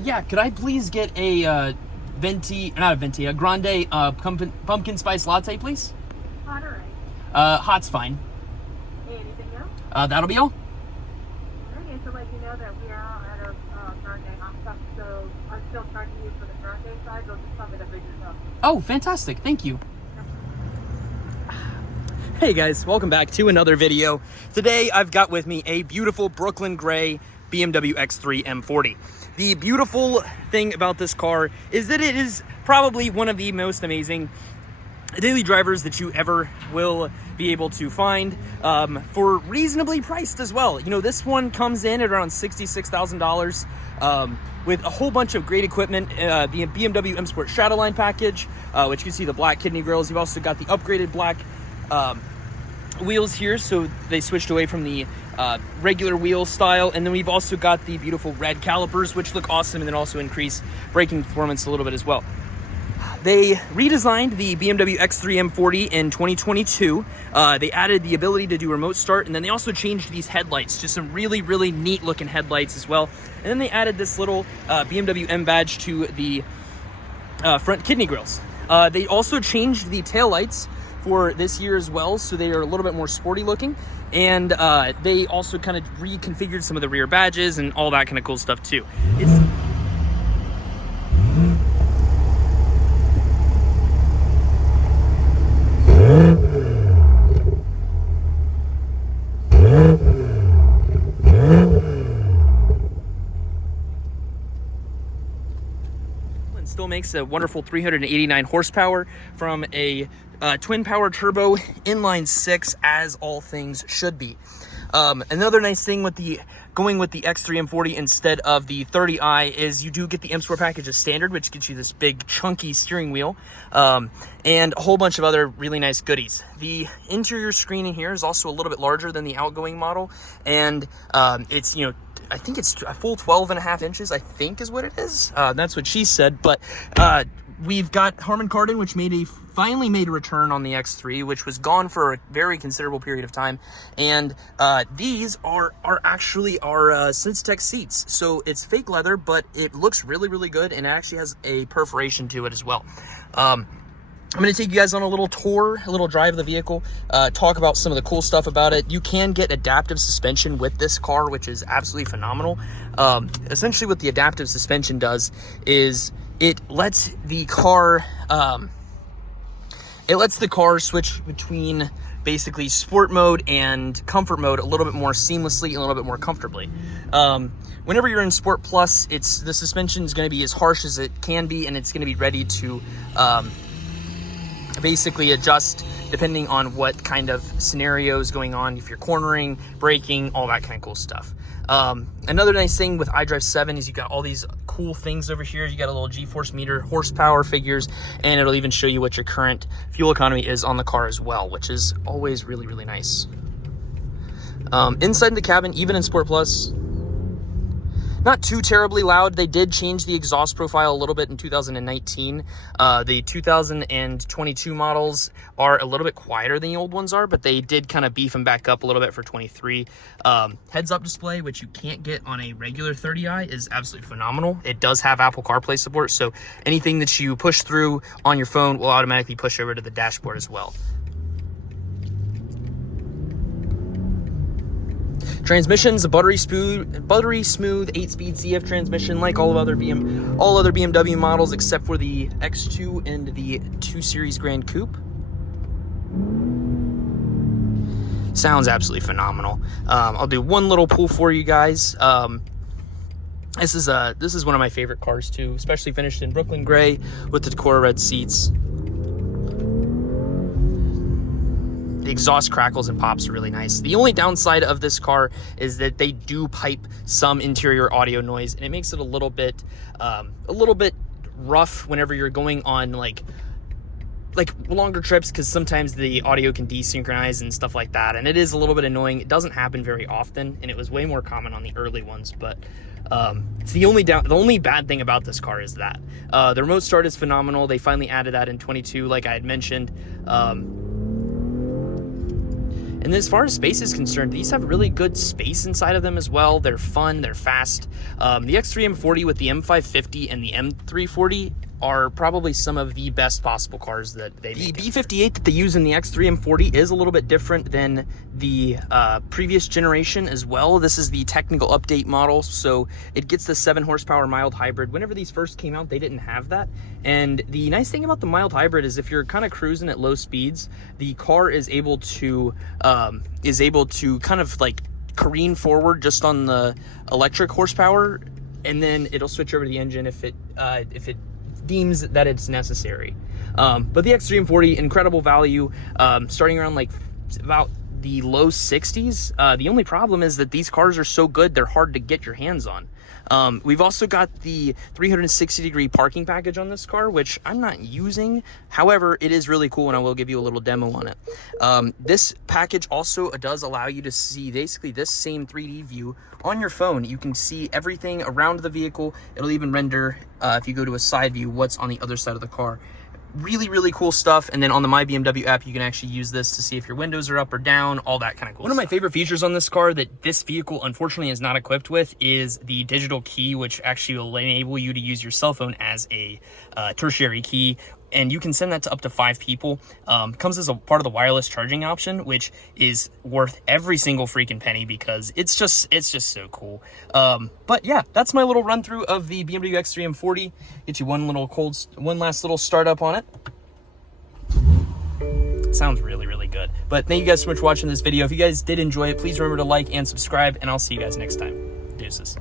Yeah, could I please get a a grande pumpkin spice latte, please? Hot or ice? Hot's fine. Anything else? That'll be all. Alright, and to let you know that we are out of grande hot stuff, so I'm still charging you for the grande side, they'll just come in a bigger cup. Oh, fantastic. Thank you. Hey guys, welcome back to another video. Today I've got with me a beautiful Brooklyn gray BMW X3 M40. The beautiful thing about this car is that it is probably one of the most amazing daily drivers that you ever will be able to find, for reasonably priced as well. You know, this one comes in at around $66,000 with a whole bunch of great equipment. The BMW M Sport Shadowline package, which you can see the black kidney grills. You've also got the upgraded black wheels here, so they switched away from the regular wheel style, and then we've also got the beautiful red calipers, which look awesome and then also increase braking performance a little bit as well. They redesigned the BMW X3 M40 in 2022. They added the ability to do remote start, and then they also changed these headlights to some really neat looking headlights as well. And then they added this little BMW M badge to the front kidney grills. They also changed the taillights for this year as well, so they are a little bit more sporty looking, and they also kind of reconfigured some of the rear badges and all that kind of cool stuff too. Still makes a wonderful 389 horsepower from a twin power turbo inline six, as all things should be. Another nice thing with going with the X3 M40 instead of the 30i is you do get the M Sport package as standard, which gets you this big chunky steering wheel, and a whole bunch of other really nice goodies. The interior screen in here is also a little bit larger than the outgoing model, and it's, you know, I think it's a full 12.5 inches, I think is what it is. That's what she said. But we've got Harman Kardon, which finally made a return on the X3, which was gone for a very considerable period of time. And these are actually our Sensitech seats. So it's fake leather, but it looks really good, and it actually has a perforation to it as well. I'm going to take you guys on a little tour, a little drive of the vehicle, talk about some of the cool stuff about it. You can get adaptive suspension with this car, which is absolutely phenomenal. Essentially what the adaptive suspension does is it lets the car switch between basically sport mode and comfort mode a little bit more seamlessly and a little bit more comfortably. Whenever you're in Sport Plus, the suspension is going to be as harsh as it can be, and it's going to be ready to basically adjust depending on what kind of scenario is going on, if you're cornering, braking, all that kind of cool stuff. Another nice thing with iDrive 7 is you got all these cool things over here. You got a little G-force meter, horsepower figures, and it'll even show you what your current fuel economy is on the car as well, which is always really nice. Inside the cabin, even in Sport Plus, not too terribly loud. They did change the exhaust profile a little bit in 2019. The 2022 models are a little bit quieter than the old ones are, but they did kind of beef them back up a little bit for 23. Heads-up display, which you can't get on a regular 30i, is absolutely phenomenal. It does have Apple CarPlay support, so anything that you push through on your phone will automatically push over to the dashboard as well. Transmission's a buttery smooth 8-speed CF transmission, like all other BMW models except for the X2 and the 2 Series Grand Coupe. Sounds absolutely phenomenal. I'll do one little pull for you guys. This is one of my favorite cars too, especially finished in Brooklyn gray with the Decora red seats. The exhaust crackles and pops are really nice. The only downside of this car is that they do pipe some interior audio noise, and it makes it a little bit rough whenever you're going on like longer trips, because sometimes the audio can desynchronize and stuff like that, and it is a little bit annoying. It doesn't happen very often, and it was way more common on the early ones, but it's the only bad thing about this car is that the remote start is phenomenal. They finally added that in 22, like I had mentioned. And as far as space is concerned, these have really good space inside of them as well. They're fun, they're fast. The X3 M40 with the M550 and the M340 are probably some of the best possible cars that they make. The B58 that they use in the X3 M40 is a little bit different than the previous generation as well. This is the technical update model, so it gets the 7 horsepower mild hybrid. Whenever these first came out, they didn't have that. And the nice thing about the mild hybrid is if you're kind of cruising at low speeds, the car is able to kind of like careen forward just on the electric horsepower, and then it'll switch over to the engine if it deems that it's necessary. But the X3 M40, incredible value, starting around like about the low 60s. The only problem is that these cars are so good, they're hard to get your hands on. We've also got the 360-degree parking package on this car, which I'm not using. However, it is really cool, and I will give you a little demo on it. This package also does allow you to see basically this same 3D view on your phone. You can see everything around the vehicle. It'll even render, if you go to a side view, what's on the other side of the car. Really, really cool stuff. And then on the My BMW app, you can actually use this to see if your windows are up or down, all that kind of cool stuff. One of my favorite features on this car that this vehicle unfortunately is not equipped with is the digital key, which actually will enable you to use your cell phone as a tertiary key. And you can send that to up to 5 people. Comes as a part of the wireless charging option, which is worth every single freaking penny because it's just so cool. But yeah, that's my little run through of the BMW X3 M40. Get you one last little startup on it. Sounds really, really good. But thank you guys so much for watching this video. If you guys did enjoy it, please remember to like and subscribe, and I'll see you guys next time. Deuces.